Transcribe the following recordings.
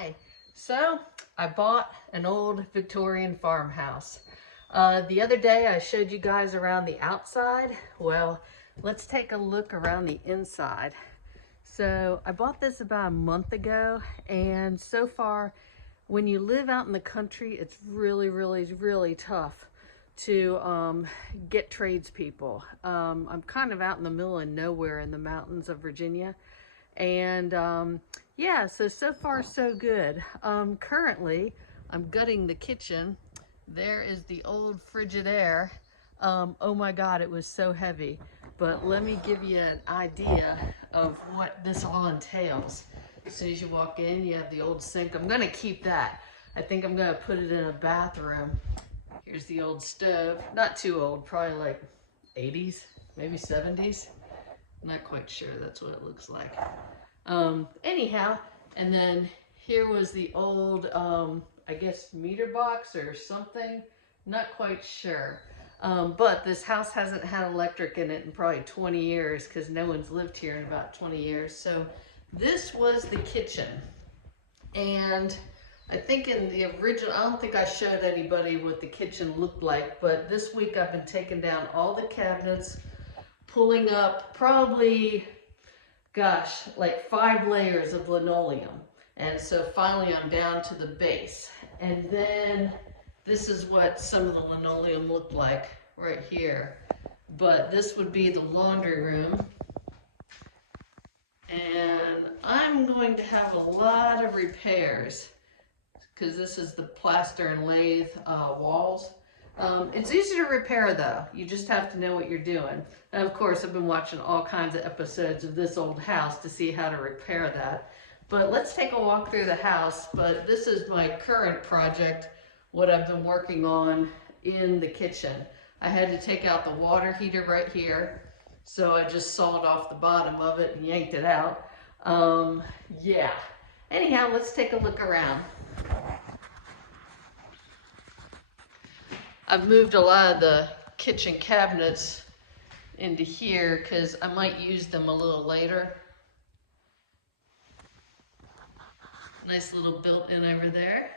Hi, so I bought an old Victorian farmhouse. The other day I showed you guys around the outside. Well, let's take a look around the inside. So I bought this about a month ago, and so far when you live out in the country, it's really tough to get tradespeople. I'm kind of out in the middle of nowhere in the mountains of Virginia. And yeah, so far so good. Currently, I'm gutting the kitchen. There is the old Frigidaire. Oh my God, it was so heavy. But let me give you an idea of what this all entails. As soon as you walk in, you have the old sink. I'm gonna keep that. I think I'm gonna put it in a bathroom. Here's the old stove. Not too old, probably like 80s, maybe 70s. Not quite sure, that's what it looks like. Anyhow, and then here was the old, I guess meter box or something, not quite sure. But this house hasn't had electric in it in probably 20 years because no one's lived here in about 20 years. So this was the kitchen. And I think in the original, I don't think I showed anybody what the kitchen looked like, but this week I've been taking down all the cabinets, pulling up probably, gosh, like 5 layers of linoleum. And so finally I'm down to the base. And then this is what some of the linoleum looked like right here. But this would be the laundry room. And I'm going to have a lot of repairs because this is the plaster and lathe walls. It's easy to repair though. You just have to know what you're doing. And of course, I've been watching all kinds of episodes of This Old House to see how to repair that. But let's take a walk through the house. But this is my current project, what I've been working on in the kitchen. I had to take out the water heater right here. So I just sawed off the bottom of it and yanked it out. Yeah. Anyhow, let's take a look around. I've moved a lot of the kitchen cabinets into here because I might use them a little later. Nice little built-in over there.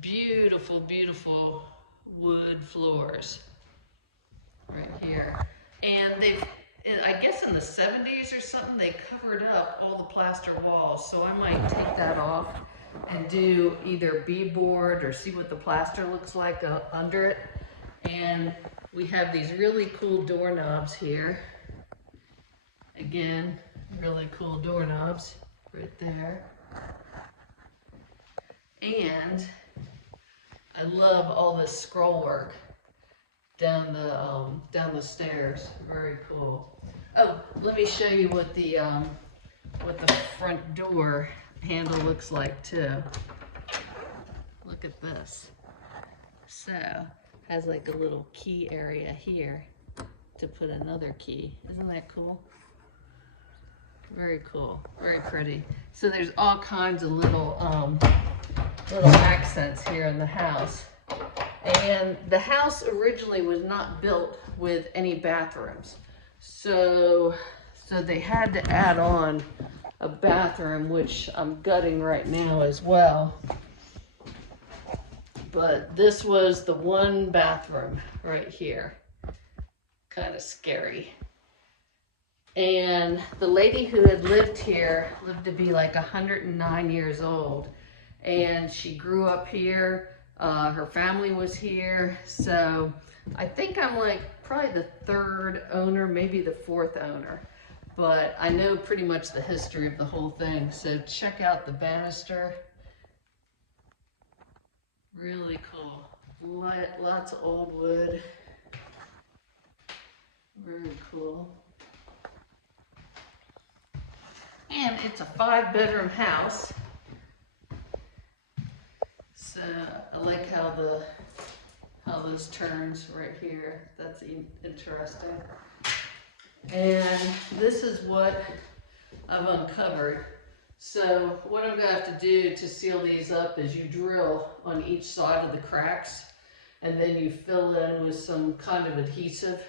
Beautiful, beautiful wood floors right here. And they've, I guess in the 70s or something, they covered up all the plaster walls. So I might take that off and do either beadboard or see what the plaster looks like under it. And we have these really cool doorknobs here. Again, really cool doorknobs right there. And I love all this scroll work down the stairs. Very cool. Oh, let me show you what the front door handle looks like too. Look at this. So has like a little key area here to put another key. Isn't that cool? Very cool, very pretty. So there's all kinds of little accents here in the house. And the house originally was not built with any bathrooms. So they had to add on a bathroom, which I'm gutting right now as well. But this was the one bathroom right here. Kind of scary. And the lady who had lived here lived to be like 109 years old. And she grew up here. Her family was here. So I think I'm like probably the 3rd owner, maybe the 4th owner. But I know pretty much the history of the whole thing. So check out the banister. Really cool. Lots of old wood. Very cool. And it's a 5-bedroom house. So I like how this turns right here. That's interesting. And this is what I've uncovered. So what I'm gonna have to do to seal these up is you drill on each side of the cracks, and then you fill in with some kind of adhesive,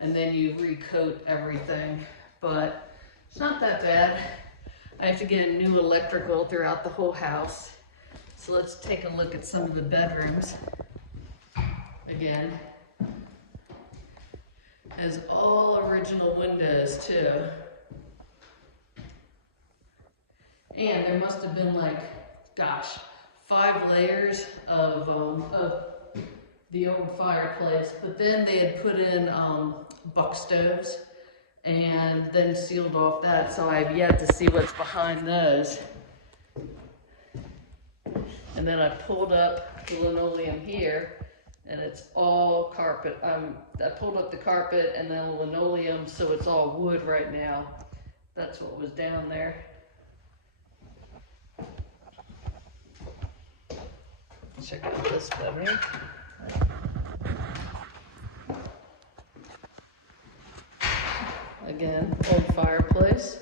and then you recoat everything. But it's not that bad. I have to get new electrical throughout the whole house. So let's take a look at some of the bedrooms. Again, has all original windows too. And there must have been like, gosh, 5 layers of the old fireplace. But then they had put in buck stoves and then sealed off that. So I've yet to see what's behind those. And then I pulled up the linoleum here, and it's all carpet. I pulled up the carpet and then linoleum, so it's all wood right now. That's what was down there. Check out this bedroom. Again, old fireplace.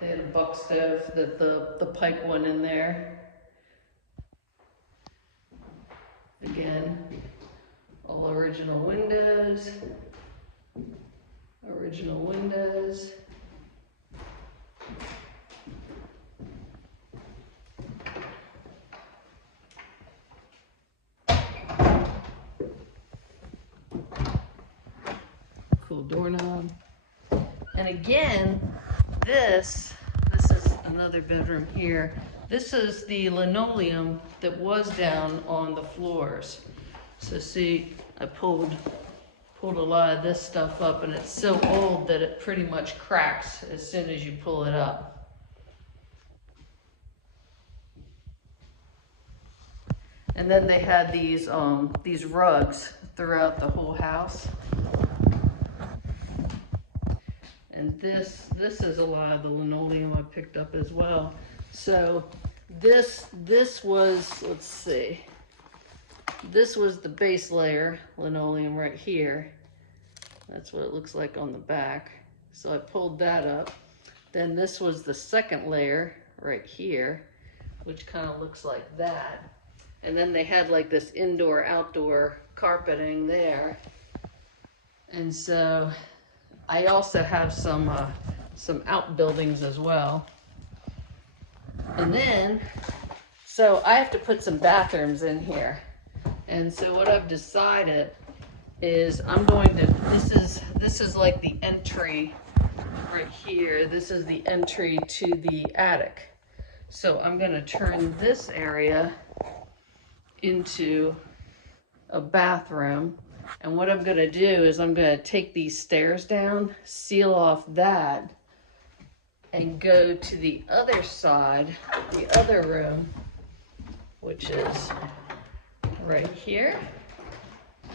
They had a buck stove that the pipe went in there. Again, all original windows. Original windows. Cool doorknob. And again, this is another bedroom here. This is the linoleum that was down on the floors. So see, I pulled a lot of this stuff up, and it's so old that it pretty much cracks as soon as you pull it up. And then they had these rugs throughout the whole house. And this is a lot of the linoleum I picked up as well. So this was, let's see, this was the base layer linoleum right here. That's what it looks like on the back. So I pulled that up. Then this was the second layer right here, which kind of looks like that. And then they had like this indoor outdoor carpeting there. And so I also have some outbuildings as well. And then, so I have to put some bathrooms in here. And so what I've decided is I'm going to, this is like the entry right here. This is the entry to the attic. So I'm going to turn this area into a bathroom. And what I'm going to do is I'm going to take these stairs down, seal off that, and go to the other side, the other room, which is right here.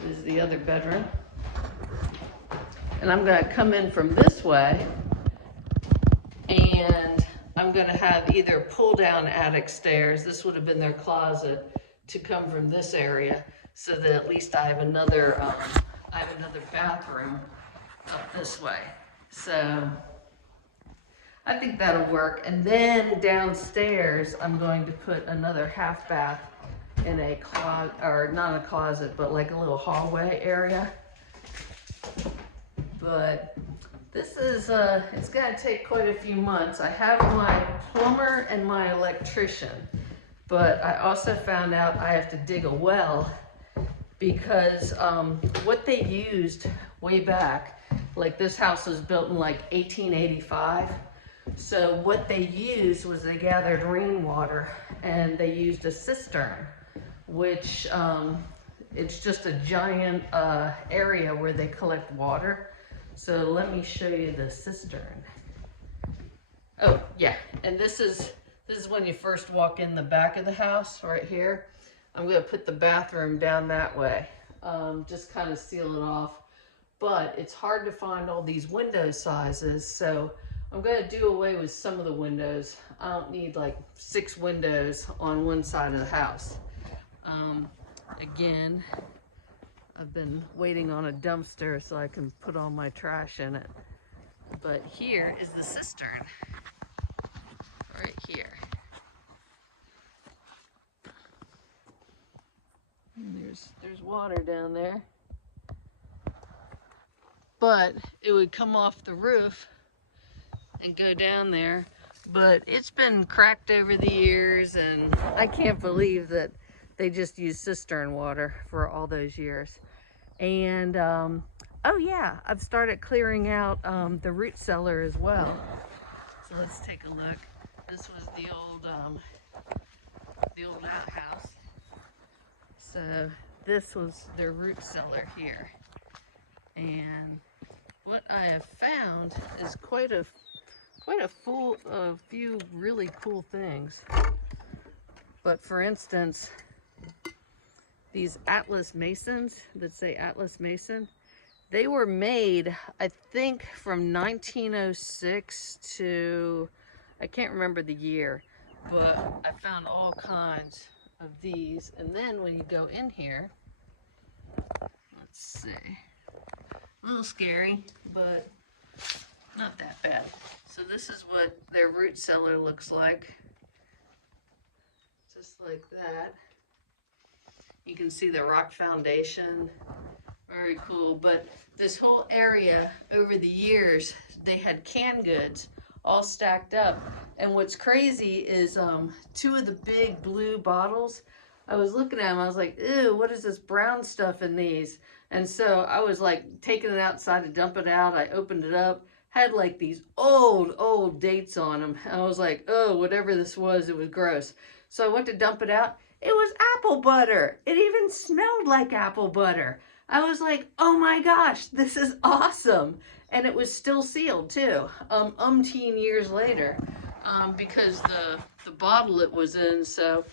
This is the other bedroom. And I'm going to come in from this way, and I'm going to have either pull down attic stairs, this would have been their closet, to come from this area, so that at least I have another bathroom up this way. So I think that'll work. And then downstairs, I'm going to put another half bath in a closet, or not a closet, but like a little hallway area. But this is, it's gonna take quite a few months. I have my plumber and my electrician, but I also found out I have to dig a well, because what they used way back, like this house was built in like 1885. So what they used was they gathered rainwater and they used a cistern, which it's just a giant area where they collect water. So let me show you the cistern. Oh yeah, and this is when you first walk in the back of the house right here. I'm gonna put the bathroom down that way, just kind of seal it off. But it's hard to find all these window sizes, so I'm gonna do away with some of the windows. I don't need like 6 windows on one side of the house. Again, I've been waiting on a dumpster so I can put all my trash in it. But here is the cistern, right here. And there's water down there. But it would come off the roof and go down there. but it's been cracked over the years, and I can't believe that they just used cistern water for all those years. And oh yeah, I've started clearing out the root cellar as well. So let's take a look. This was the old outhouse. So this was their root cellar here. And what I have found is quite a few really cool things. But for instance, these Atlas Masons that say Atlas Mason, they were made, I think, from 1906 to, I can't remember the year, but I found all kinds of these. And then when you go in here, let's see, a little scary, but not that bad. So this is what their root cellar looks like. Just like that. You can see the rock foundation. Very cool. But this whole area over the years, they had canned goods all stacked up. And what's crazy is 2 of the big blue bottles, I was looking at them, I was like, ew, what is this brown stuff in these? And so I was like taking it outside to dump it out. I opened it up, had like these old dates on them. I was like, oh, whatever this was, it was gross. So I went to dump it out. It was apple butter. It even smelled like apple butter. I was like, oh my gosh, this is awesome. And it was still sealed too, umpteen years later, because the bottle it was in. So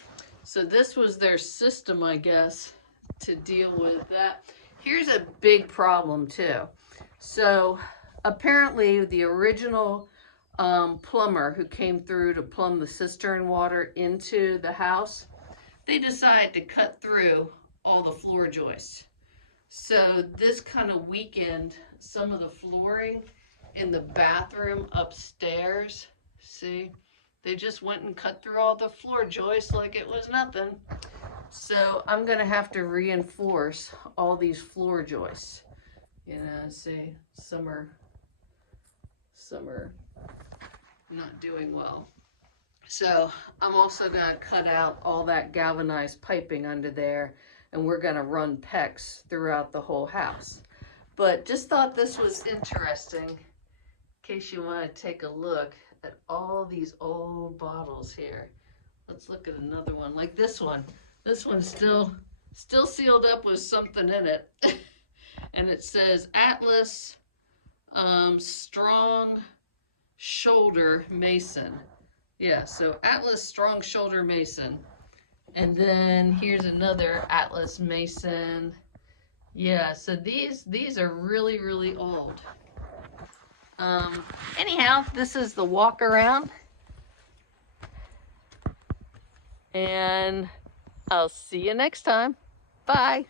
this was their system, I guess, to deal with that. Here's a big problem too. So apparently the original plumber who came through to plumb the cistern water into the house, they decided to cut through all the floor joists. So this kind of weakened some of the flooring in the bathroom upstairs. See, they just went and cut through all the floor joists like it was nothing. So I'm gonna have to reinforce all these floor joists. You know, see, some are not doing well. So I'm also gonna cut out all that galvanized piping under there, and we're gonna run PEX throughout the whole house. But just thought this was interesting in case you wanna take a look at all these old bottles here. Let's look at another one, like this one. This one's still sealed up with something in it. And it says Atlas Strong Shoulder Mason. Yeah, so Atlas Strong Shoulder Mason. And then here's another Atlas Mason. Yeah, so these are really old. Anyhow, this is the walk around. And I'll see you next time. Bye.